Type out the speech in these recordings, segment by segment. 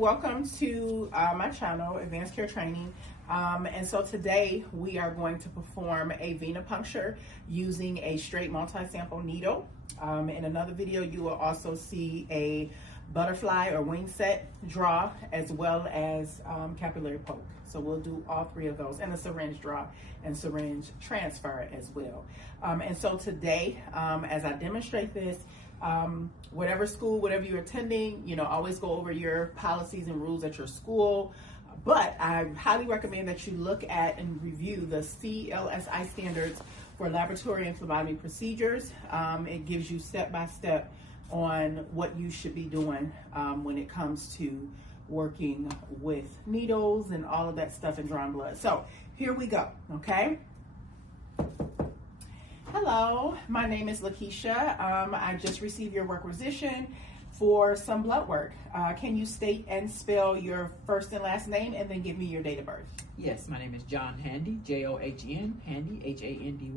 welcome to my channel, Advanced Care Training. And so today we are going to perform a venipuncture using a straight multi-sample needle. In another video, you will also see a butterfly or wing set draw, as well as capillary poke. So we'll do all three of those, and a syringe draw and syringe transfer as well. And so today, as I demonstrate this, whatever school, whatever you're attending, always go over your policies and rules at your school. But I highly recommend that you look at and review the CLSI standards for laboratory and phlebotomy procedures. It gives you step-by-step on what you should be doing when it comes to working with needles and all of that stuff and drawing blood. So here we go, okay? Hello, my name is Lakeisha. I just received your requisition for some blood work. Can you state and spell your first and last name and then give me your date of birth? Yes, my name is John Handy, John, Handy, Handy,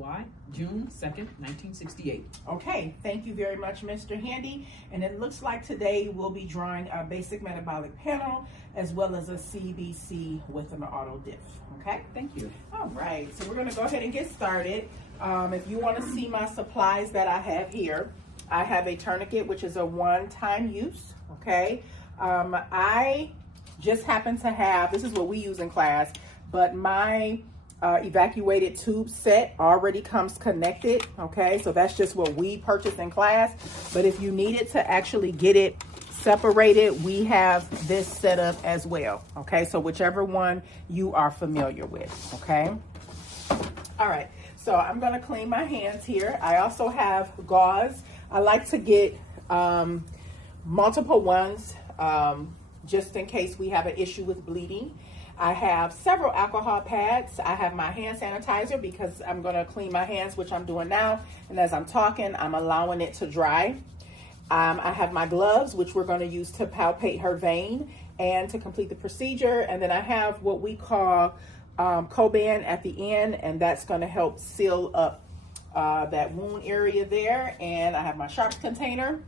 June 2nd, 1968. Okay, thank you very much, Mr. Handy. And it looks like today we'll be drawing a basic metabolic panel as well as a CBC with an auto diff. Okay, Thank you. all right, so we're gonna go ahead and get started. If you wanna see my supplies that I have here, I have a tourniquet, which is a one-time use, okay? I just happen to have, this is what we use in class, but my evacuated tube set already comes connected, okay? So that's just what we purchased in class. But if you needed to actually get it separated, we have this set up as well, okay? So whichever one you are familiar with, okay? All right, so I'm gonna clean my hands here. I also have gauze. I like to get multiple ones just in case we have an issue with bleeding. I have several alcohol pads. I have my hand sanitizer because I'm going to clean my hands, which I'm doing now. And as I'm talking, I'm allowing it to dry. I have my gloves, which we're going to use to palpate her vein and to complete the procedure. And then I have what we call Coban at the end, and that's going to help seal up that wound area there. And I have my sharps container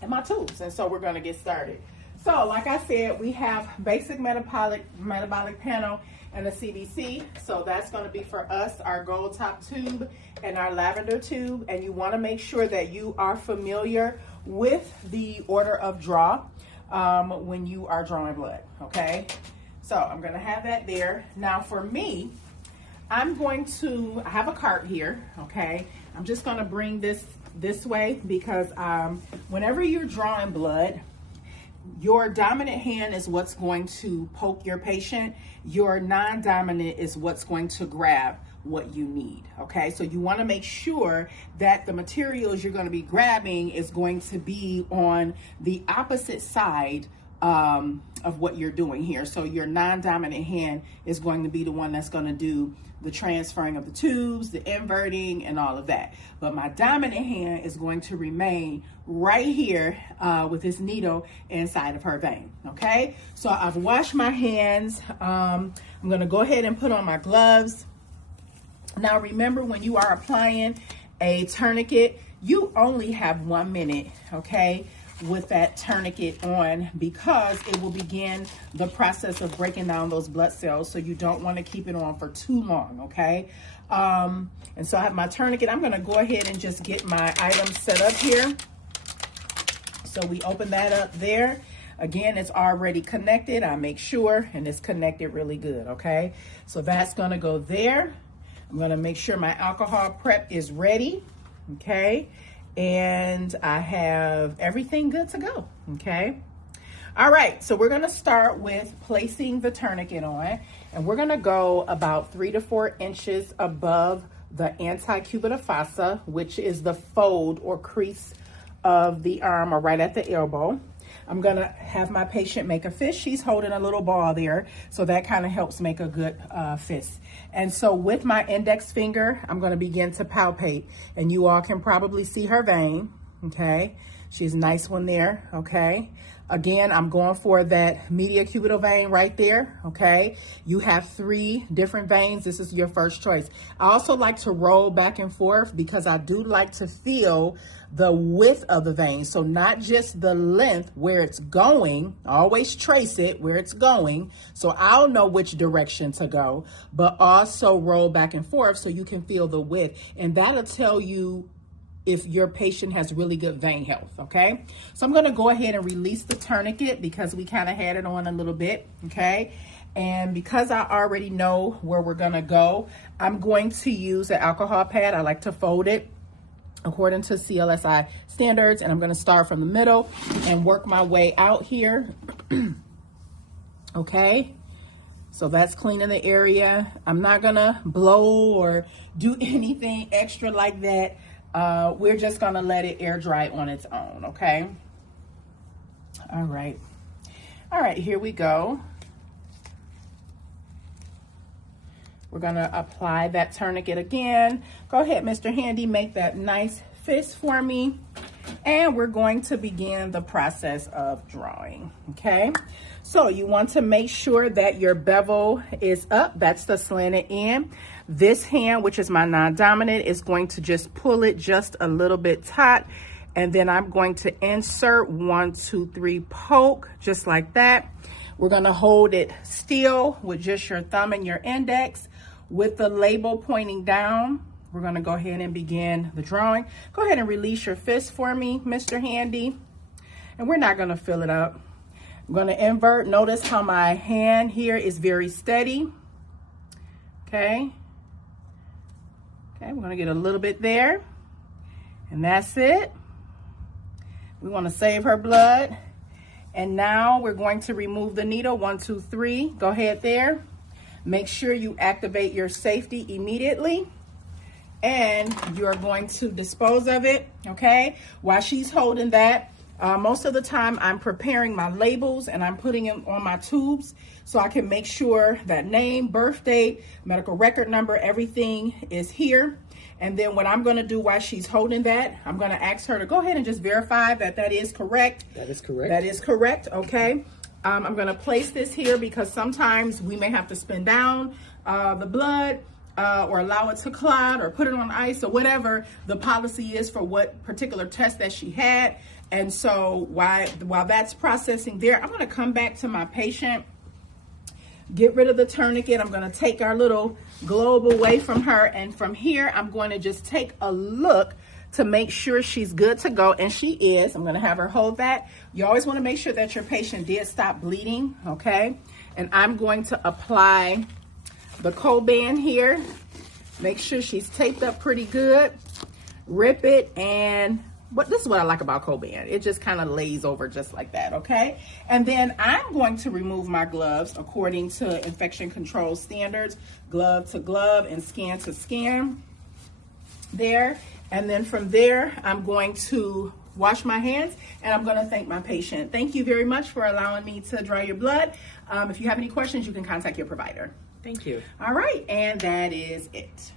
and my tubes. And so we're going to get started. So like I said, we have basic metabolic panel and a CBC. So that's going to be for us, our gold top tube and our lavender tube. And you want to make sure that you are familiar with the order of draw when you are drawing blood, okay? So I'm going to have that there. Now for me, I have a cart here, okay? I'm just going to bring this way because whenever you're drawing blood, your dominant hand is what's going to poke your patient. Your non-dominant is what's going to grab what you need, okay? So you want to make sure that the materials you're going to be grabbing is going to be on the opposite side of what you're doing here. So your non-dominant hand is going to be the one that's going to do the transferring of the tubes, the inverting, and all of that. But my dominant hand is going to remain right here with this needle inside of her vein, okay? So I've washed my hands. I'm gonna go ahead and put on my gloves. Now remember, when you are applying a tourniquet, you only have 1 minute, okay, with that tourniquet on, because it will begin the process of breaking down those blood cells. So you don't want to keep it on for too long, okay? And so I have my tourniquet. I'm going to go ahead and just get my items set up here. So we open that up there. Again, it's already connected. I make sure, and it's connected really good, okay? So that's going to go there. I'm going to make sure my alcohol prep is ready, okay? And I have everything good to go, okay? All right, so we're gonna start with placing the tourniquet on, and we're gonna go about 3 to 4 inches above the antecubital fossa, which is the fold or crease of the arm, or right at the elbow. I'm gonna have my patient make a fist. She's holding a little ball there, so that kind of helps make a good fist. And so with my index finger, I'm gonna begin to palpate, and you all can probably see her vein, okay? She's a nice one there, okay? Again, I'm going for that medial cubital vein right there, okay? You have 3 different veins. This is your first choice. I also like to roll back and forth because I do like to feel the width of the vein. So not just the length where it's going, always trace it where it's going, so I'll know which direction to go, but also roll back and forth so you can feel the width. And that'll tell you if your patient has really good vein health, okay? So I'm gonna go ahead and release the tourniquet because we kind of had it on a little bit, okay? And because I already know where we're gonna go, I'm going to use an alcohol pad. I like to fold it according to CLSI standards, and I'm gonna start from the middle and work my way out here, okay? So that's cleaning the area. I'm not gonna blow or do anything extra like that. We're just gonna let it air dry on its own, okay? All right, here we go. We're gonna apply that tourniquet again. Go ahead, Mr. Handy, make that nice fist for me. And we're going to begin the process of drawing, okay? So you want to make sure that your bevel is up. That's the slanted end. This hand, which is my non-dominant, is going to just pull it just a little bit taut. And then I'm going to insert 1, 2, 3, poke, just like that. We're gonna hold it still with just your thumb and your index with the label pointing down. We're gonna go ahead and begin the drawing. Go ahead and release your fist for me, Mr. Handy. And we're not gonna fill it up. I'm gonna invert. Notice how my hand here is very steady. Okay. Okay, we're gonna get a little bit there. And that's it. We wanna save her blood. And now we're going to remove the needle. 1, 2, 3. Go ahead there. Make sure you activate your safety immediately. And you're going to dispose of it, okay? While she's holding that, most of the time I'm preparing my labels and I'm putting them on my tubes so I can make sure that name, birth date, medical record number, everything is here. And then what I'm gonna do while she's holding that, I'm gonna ask her to go ahead and just verify that that is correct. That is correct. That is correct, okay? I'm gonna place this here because sometimes we may have to spin down the blood or allow it to clot or put it on ice or whatever the policy is for what particular test that she had. And so while that's processing there, I'm gonna come back to my patient, get rid of the tourniquet. I'm gonna take our little globe away from her, and from here, I'm going to just take a look to make sure she's good to go, and she is. I'm gonna have her hold that. You always wanna make sure that your patient did stop bleeding, okay? And I'm going to apply the Coban here. Make sure she's taped up pretty good. Rip it, and this is what I like about Coban. It just kind of lays over just like that, okay? And then I'm going to remove my gloves according to infection control standards, glove to glove and scan to scan there. And then from there, I'm going to wash my hands and I'm gonna thank my patient. Thank you very much for allowing me to draw your blood. If you have any questions, you can contact your provider. Thank you. All right, and that is it.